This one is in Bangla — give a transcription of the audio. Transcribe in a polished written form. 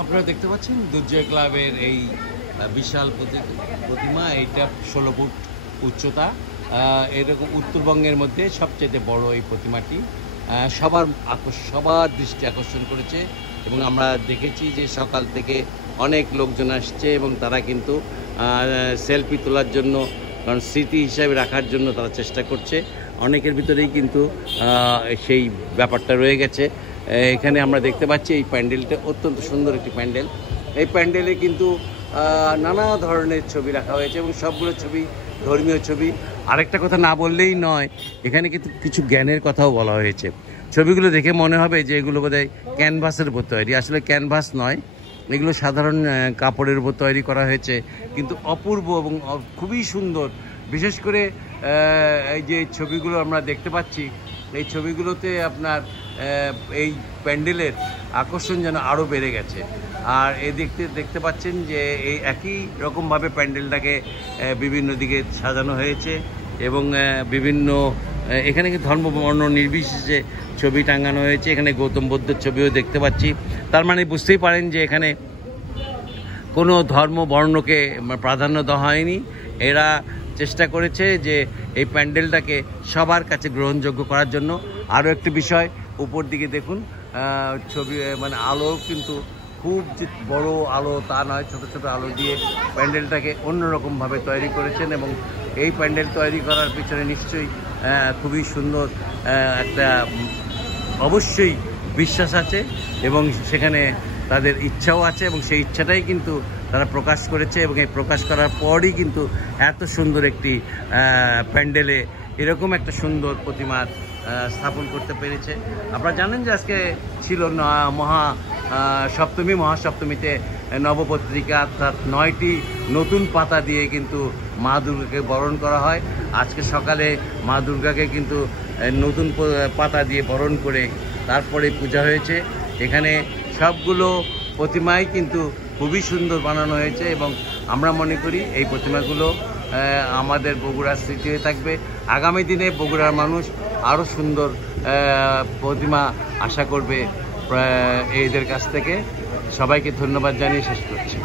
আপনারা দেখতে পাচ্ছেন দুর্জয় ক্লাবের এই বিশাল প্রতিমা। এইটা 16 ফুট উচ্চতা। এরকম উত্তরবঙ্গের মধ্যে সবচেয়ে বড় এই প্রতিমাটি সবার দৃষ্টি আকর্ষণ করেছে এবং আমরা দেখেছি যে সকাল থেকে অনেক লোকজন আসছে এবং তারা কিন্তু সেলফি তোলার জন্য, কারণ স্মৃতি হিসাবে রাখার জন্য তারা চেষ্টা করছে। অনেকের ভিতরেই কিন্তু সেই ব্যাপারটা রয়ে গেছে। এখানে আমরা দেখতে পাচ্ছি এই প্যান্ডেলটা অত্যন্ত সুন্দর একটি প্যান্ডেল। এই প্যান্ডেলে কিন্তু নানা ধরনের ছবি রাখা হয়েছে এবং সবগুলো ছবি ধর্মীয় ছবি। আরেকটা কথা না বললেই নয়, এখানে কিন্তু কিছু জ্ঞানের কথাও বলা হয়েছে। ছবিগুলো দেখে মনে হবে যে এগুলো বোধহয় ক্যানভাসের উপর তৈরি, আসলে ক্যানভাস নয়, এগুলো সাধারণ কাপড়ের উপর তৈরি করা হয়েছে, কিন্তু অপূর্ব এবং খুবই সুন্দর। বিশেষ করে এই যে ছবিগুলো আমরা দেখতে পাচ্ছি, এই ছবিগুলোতে আপনার এই প্যান্ডেলের আকর্ষণ যেন আরও বেড়ে গেছে। আর দেখতে পাচ্ছেন যে এই একই রকমভাবে প্যান্ডেলটাকে বিভিন্ন দিকে সাজানো হয়েছে এবং বিভিন্ন এখানে ধর্ম বর্ণ নির্বিশেষে ছবি টাঙানো হয়েছে। এখানে গৌতম বুদ্ধের ছবিও দেখতে পাচ্ছি। তার মানে বুঝতেই পারেন যে এখানে কোনো ধর্ম বর্ণকে প্রাধান্য দেওয়া হয়নি। এরা চেষ্টা করেছে যে এই প্যান্ডেলটাকে সবার কাছে গ্রহণযোগ্য করার জন্য। আরও একটি বিষয়, উপর দিকে দেখুন, ছবি মানে আলো কিন্তু খুব যে বড় আলো তা নয়, ছোট ছোট আলো দিয়ে প্যান্ডেলটাকে অন্যরকমভাবে তৈরি করেছেন এবং এই প্যান্ডেল তৈরি করার পিছনে নিশ্চয়ই খুবই সুন্দর একটা অবশ্যই বিশ্বাস আছে এবং সেখানে তাদের ইচ্ছাও আছে এবং সেই ইচ্ছাটাই কিন্তু তারা প্রকাশ করেছে এবং এই প্রকাশ করার পরই কিন্তু এত সুন্দর একটি প্যান্ডেলে এরকম একটা সুন্দর প্রতিমার স্থাপন করতে পেরেছে। আপনারা জানেন যে আজকে ছিল মহাসপ্তমীতে নবপত্রিকা, অর্থাৎ 9টি নতুন পাতা দিয়ে কিন্তু মা দুর্গাকে বরণ করা হয়। আজকে সকালে মা দুর্গাকে কিন্তু নতুন পাতা দিয়ে বরণ করে তারপরে পূজা হয়েছে। এখানে সবগুলো প্রতিমাই কিন্তু খুবই সুন্দর বানানো হয়েছে এবং আমরা মনে করি এই প্রতিমাগুলো আমাদের বগুড়ার স্মৃতি হয়ে থাকবে। আগামী দিনে বগুড়ার মানুষ আরও সুন্দর প্রতিমা আশা করবে এদের কাছ থেকে। সবাইকে ধন্যবাদ জানিয়ে শেষ করছি।